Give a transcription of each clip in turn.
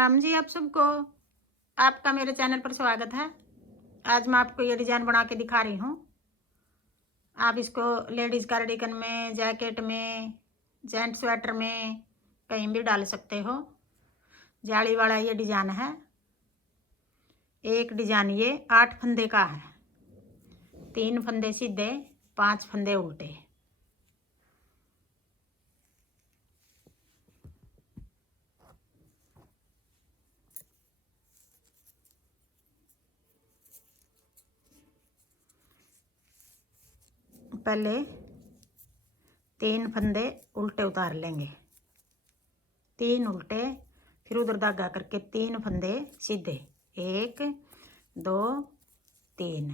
राम जी, आप सबको आपका मेरे चैनल पर स्वागत है। आज मैं आपको ये डिज़ाइन बना के दिखा रही हूँ। आप इसको लेडीज़ कार्डिगन में, जैकेट में, जेंट स्वेटर में कहीं भी डाल सकते हो। जाली वाला ये डिज़ाइन है। एक डिज़ाइन ये 8 फंदे का है। 3 फंदे सीधे, 5 फंदे उल्टे। पहले 3 फंदे उल्टे उतार लेंगे, 3 उल्टे, फिर उधर धागा करके 3 फंदे सीधे, 1 2 3,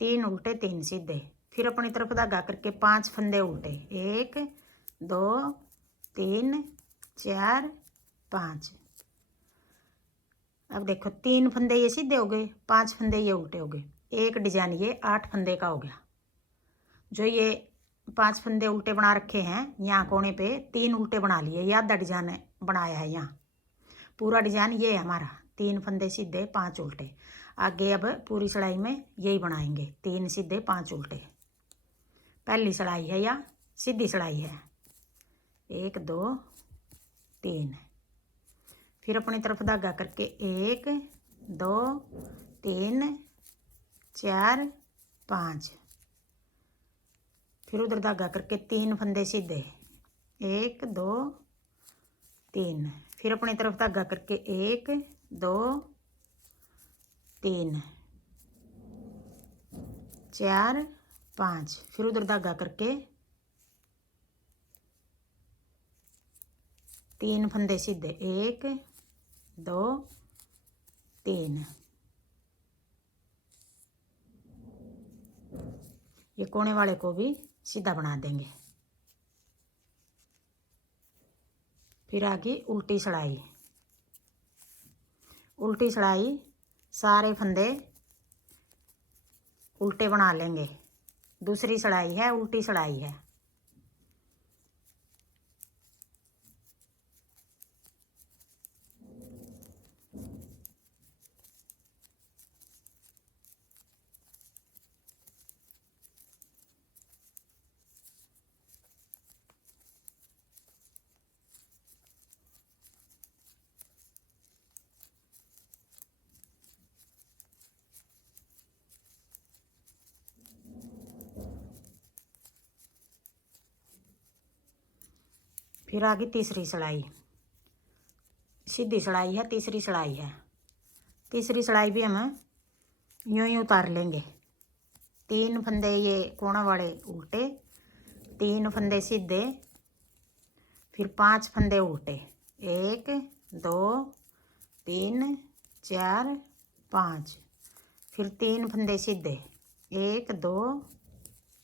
3 उल्टे 3 सीधे, फिर अपनी तरफ धागा करके 5 फंदे उल्टे, 1 2 3 4 5। अब देखो 3 फंदे ये सीधे हो गए, 5 फंदे ये उल्टे हो गए। एक डिजाइन ये 8 फंदे का हो गया। जो ये 5 फंदे उल्टे बना रखे हैं, यहाँ कोने पे 3 उल्टे बना लिए, ये आधा डिजाइन बनाया है। यहाँ पूरा डिजाइन ये है हमारा, 3 फंदे सीधे 5 उल्टे। आगे अब पूरी सिलाई में यही बनाएंगे, 3 सीधे 5 उल्टे। पहली सिलाई है या सीधी सिलाई है, 1 2 3, फिर अपनी तरफ धागा करके 1 2 3 4 5, फिर उधर धागा करके 3 फंदे सीधे, 1 2 3, फिर अपनी तरफ धागा करके 1 2 3 4 5, फिर उधर धागा करके 3 फंदे सीधे, 1 2 3। ये कोने वाले को भी सीधा बना देंगे। फिर आगे उल्टी सिलाई। उल्टी सिलाई सारे फंदे उल्टे बना लेंगे। दूसरी सिलाई है, उल्टी सिलाई है। फिर आगे तीसरी सिलाई, सीधी सिलाई है, तीसरी सिलाई है। तीसरी सिलाई भी हम यूं ही उतार लेंगे। 3 फंदे ये कोना वाले उल्टे, 3 फंदे सीधे, फिर 5 फंदे उल्टे, 1 2 3 4 5, फिर 3 फंदे सीधे, 1 2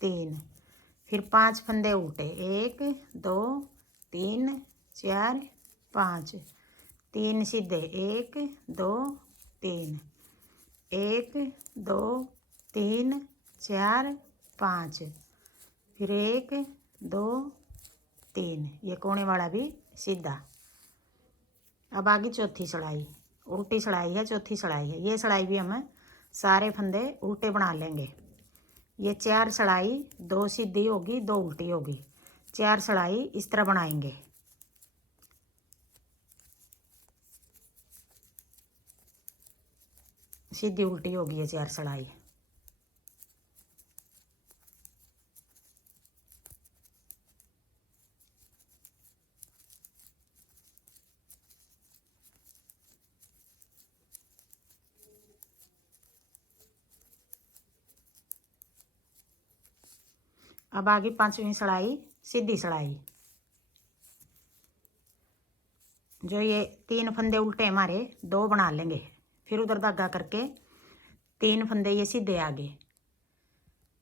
3, फिर 5 फंदे उल्टे, 1 2 3 4 5, 3 सीधे, 1 2 3, 1 2 3 4 5, फिर 1 2 3, ये कोने वाला भी सीधा। अब आगे चौथी सिलाई, उल्टी सिलाई है, चौथी सिलाई है। ये सिलाई भी हम सारे फंदे उल्टे बना लेंगे। ये 4 सिलाई, 2 सीधी होगी, 2 उल्टी होगी। 4 सिलाई इस तरह बनाएंगे। सीधी उल्टी होगी ये 4 सिलाई। अब आगे 5वीं सिलाई, सीधी सिलाई। जो ये 3 फंदे उल्टे हमारे 2 बना लेंगे, फिर उधर धागा करके 3 फंदे ये सीधे आगे,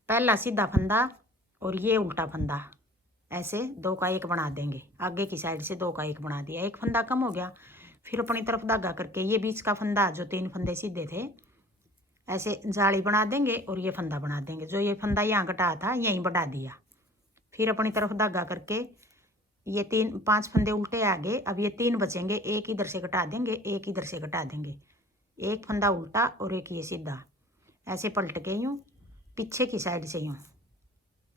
पहला सीधा फंदा और ये उल्टा फंदा, ऐसे 2 का 1 बना देंगे। आगे की साइड से 2 का 1 बना दिया, एक फंदा कम हो गया। फिर अपनी तरफ धागा करके ये बीच का फंदा, जो 3 फंदे सीधे थे, ऐसे जाली बना देंगे और ये फंदा बना देंगे। जो ये फंदा यहाँ कटा था यहीं बढ़ा दिया। फिर अपनी तरफ धागा करके ये 5 फंदे उल्टे आ गए। अब ये 3 बचेंगे, एक इधर से घटा देंगे, एक इधर से घटा देंगे, एक फंदा उल्टा और एक ये सीधा, ऐसे पलट के यूँ पीछे की साइड से यूँ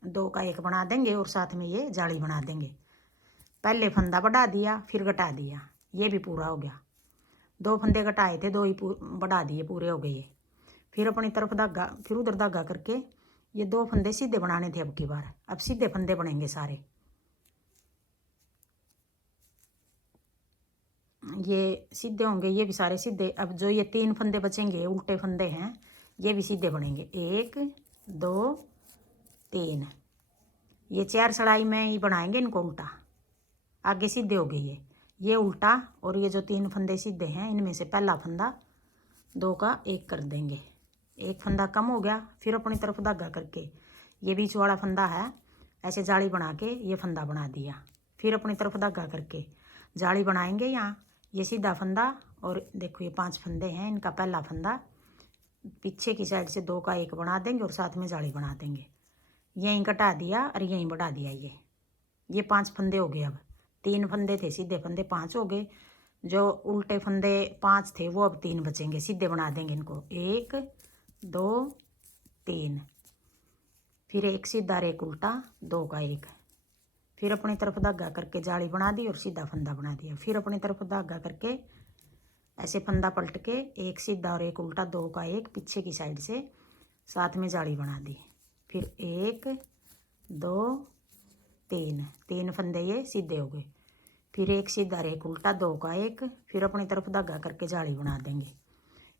2 का 1 बना देंगे और साथ में ये जाली बना देंगे। पहले फंदा बढ़ा दिया, फिर घटा दिया, ये भी पूरा हो गया। 2 फंदे घटाए थे, 2 ही बढ़ा दिए, पूरे हो गए ये। फिर अपनी तरफ धागा, फिर उधर धागा करके ये 2 फंदे सीधे बनाने थे अब की बार। अब सीधे फंदे बनेंगे सारे, ये सीधे होंगे, ये भी सारे सीधे। अब जो ये 3 फंदे बचेंगे उल्टे फंदे हैं, ये भी सीधे बनेंगे, 1 2 3। ये 4 सड़ाई में ही बनाएंगे इनको उल्टा, आगे सीधे हो गए ये उल्टा। और ये जो 3 फंदे सीधे हैं, इनमें से पहला फंदा 2 का 1 कर देंगे, एक फंदा कम हो गया। फिर अपनी तरफ धागा करके ये बीच वाला फंदा है, ऐसे जाली बना के ये फंदा बना दिया। फिर अपनी तरफ धागा करके जाली बनाएंगे यहाँ, ये सीधा फंदा। और देखो ये 5 फंदे हैं, इनका पहला फंदा पीछे की साइड से 2 का 1 बना देंगे और साथ में जाली बना देंगे। यहीं घटा दिया और यहीं बढ़ा दिया, ये 5 फंदे हो गए। अब 3 फंदे थे सीधे फंदे, 5 हो गए। जो उल्टे फंदे 5 थे वो अब 3 बचेंगे, सीधे बना देंगे इनको, 1 2 3। फिर एक सीधा और एक उल्टा, 2 का 1। फिर अपनी तरफ धागा करके जाली बना दी और सीधा फंदा बना दिया। फिर अपनी तरफ धागा करके ऐसे फंदा पलट के एक सीधा और एक उल्टा, 2 का 1 पीछे की साइड से, साथ में जाली बना दी। फिर 1 2 3, 3 फंदे ये सीधे हो गए। फिर एक सीधा और एक उल्टा, 2 का 1। फिर अपनी तरफ धागा करके जाली बना देंगे,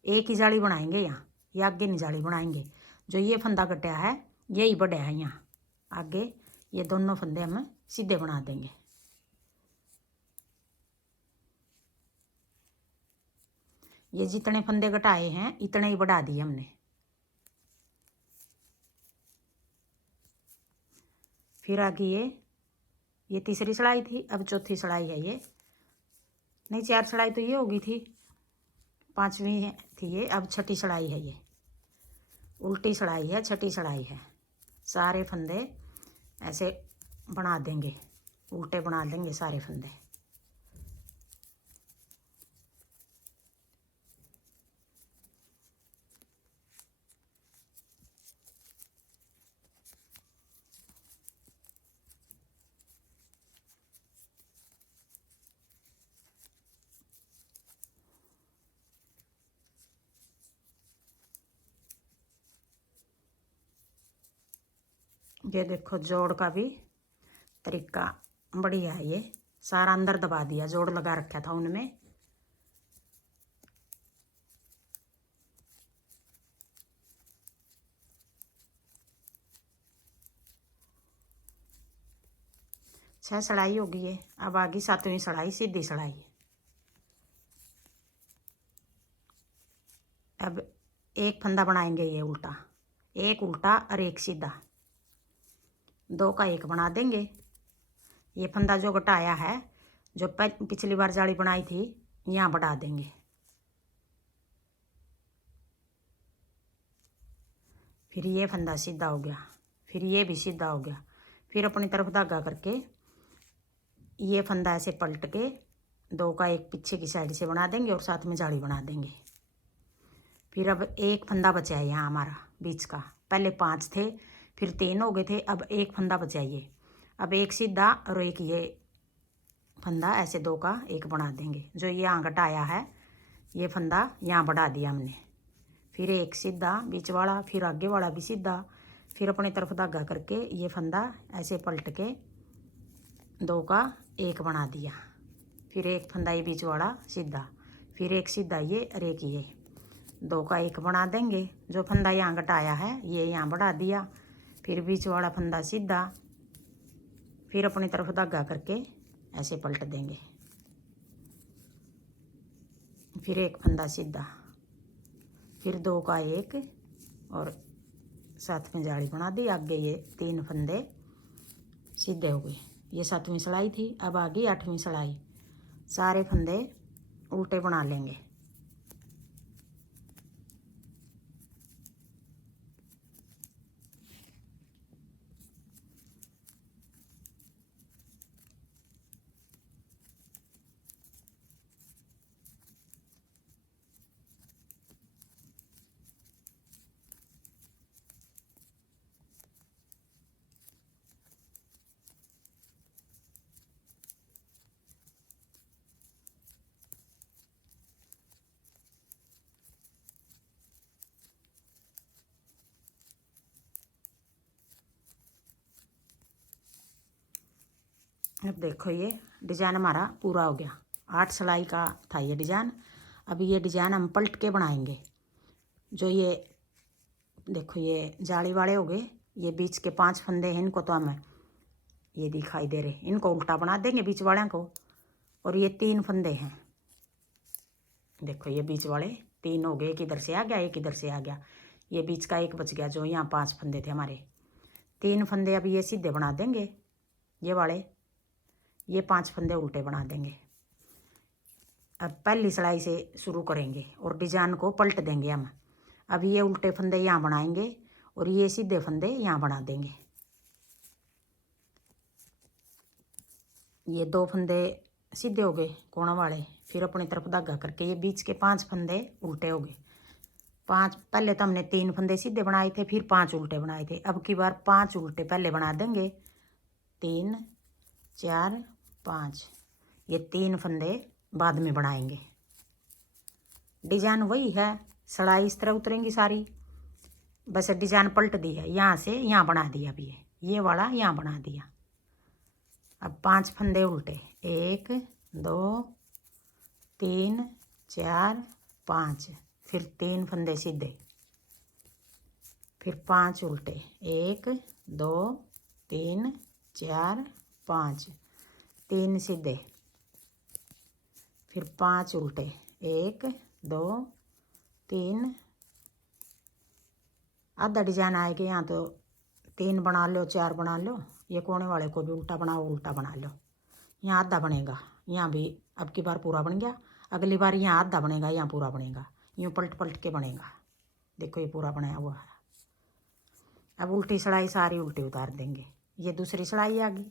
एक ही जाली बनाएंगे यहाँ, ये आगे नहीं जाली बनाएंगे। जो ये फंदा कटा है यही बढ़ा है यहाँ आगे, ये दोनों फंदे हम सीधे बना देंगे। ये जितने फंदे घटाए हैं इतने ही बढ़ा दिए हमने। फिर आगे ये तीसरी सड़ाई थी, अब चौथी सड़ाई है ये, नहीं 4 सड़ाई तो ये होगी थी, 5वीं थी ये, अब छठी सड़ाई है ये, उल्टी सड़ाई है, छठी सड़ाई है। सारे फंदे ऐसे बना देंगे, उल्टे बना देंगे सारे फंदे। ये देखो जोड़ का भी तरीका बढ़िया है, ये सारा अंदर दबा दिया, जोड़ लगा रखा था उनमें। छह सड़ाई होगी ये, अब आगे 7वीं सड़ाई, सीधी सड़ाई। अब एक फंदा बनाएंगे ये उल्टा, एक उल्टा और एक सीधा, 2 का 1 बना देंगे। ये फंदा जो घटाया है, जो पिछली बार जाली बनाई थी, यहाँ बढ़ा देंगे। फिर ये फंदा सीधा हो गया, फिर ये भी सीधा हो गया। फिर अपनी तरफ धागा करके ये फंदा ऐसे पलट के 2 का 1 पीछे की साइड से बना देंगे और साथ में जाली बना देंगे। फिर अब एक फंदा बचा है यहाँ हमारा बीच का, पहले 5 थे, फिर 3 हो गए थे, अब एक फंदा बचा ये। अब एक सीधा और एक ये फंदा ऐसे 2 का 1 बना देंगे। जो ये यहाँ घटाया है ये फंदा यहाँ बढ़ा दिया हमने। फिर एक सीधा बीच वाला, फिर आगे वाला भी सीधा। फिर अपनी तरफ धागा करके ये फंदा ऐसे पलट के 2 का 1 बना दिया। फिर एक फंदा ये बीच वाला सीधा, फिर एक सीधा ये और एक ये, 2 का 1 बना देंगे। जो फंदा यहाँ घटाया है ये यहाँ बढ़ा दिया। फिर बीच वाला फंदा सीधा, फिर अपनी तरफ धागा करके ऐसे पलट देंगे। फिर एक फंदा सीधा, फिर 2 का 1 और साथ में जाली बना दी। आगे ये 3 फंदे सीधे हो गए। ये 7वीं सड़ाई थी। अब आ गई 8वीं सड़ाई, सारे फंदे उल्टे बना लेंगे। अब देखो ये डिज़ाइन हमारा पूरा हो गया। 8 सिलाई का था ये डिज़ाइन। अभी ये डिज़ाइन हम पलट के बनाएंगे। जो ये देखो ये जाली वाले हो गए, ये बीच के 5 फंदे हैं, इनको तो हम ये दिखाई दे रहे, इनको उल्टा बना देंगे बीच वाले को। और ये 3 फंदे हैं, देखो ये बीच वाले 3 हो गए, एक इधर से आ गया एक इधर से आ गया, ये बीच का एक बच गया, जो यहाँ 5 फंदे थे हमारे। 3 फंदे अभी ये सीधे बना देंगे, ये वाले, ये 5 फंदे उल्टे बना देंगे। अब पहली सिलाई से शुरू करेंगे और डिजाइन को पलट देंगे हम। अब ये उल्टे फंदे यहाँ बनाएंगे और ये सीधे फंदे यहाँ बना देंगे। ये 2 फंदे सीधे हो गए कोना वाले, फिर अपनी तरफ धागा करके ये बीच के 5 फंदे उल्टे हो गए। 5 पहले तो हमने 3 फंदे सीधे बनाए थे, फिर 5 उल्टे बनाए थे। अब की बार 5 उल्टे पहले बना देंगे, 3 4 5। ये 3 फंदे बाद में बनाएंगे। डिजाइन वही है, सिलाई इस तरह उतरेंगी सारी, बस डिजाइन पलट दी है, यहाँ से यहाँ बना दिया। अभी ये वाला यहाँ बना दिया। अब 5 फंदे उल्टे, 1 2 3 4 5, फिर 3 फंदे सीधे, फिर 5 उल्टे, 1 2 3 4 5, 3 सीधे, फिर 5 उल्टे, 1 2 3। आधा डिजाइन आएगा यहाँ, तो 3 बना लो 4 बना लो, ये कोने वाले को भी उल्टा बनाओ उल्टा बना लो। यहाँ आधा बनेगा, यहाँ भी अब की बार पूरा बन गया, अगली बार यहाँ आधा बनेगा यहाँ पूरा बनेगा, यूँ पलट पलट के बनेगा। देखो ये पूरा बनाया हुआ है। अब उल्टी सिलाई सारी उल्टी उतार देंगे, ये दूसरी सिलाई आ गई।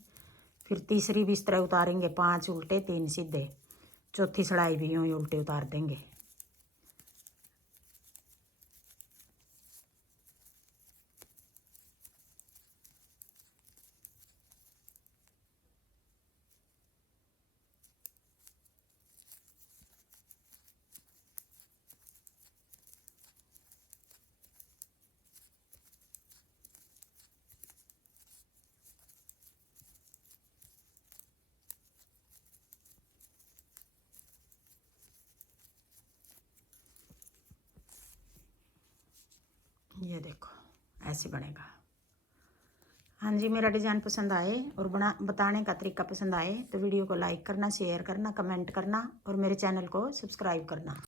फिर तीसरी भी इस तरह उतारेंगे, 5 उल्टे 3 सीधे। चौथी सिलाई भी यूँ ही उल्टे उतार देंगे। ये देखो ऐसे बनेगा। हाँ जी, मेरा डिज़ाइन पसंद आए और बताने का तरीका पसंद आए तो वीडियो को लाइक करना, शेयर करना, कमेंट करना और मेरे चैनल को सब्सक्राइब करना।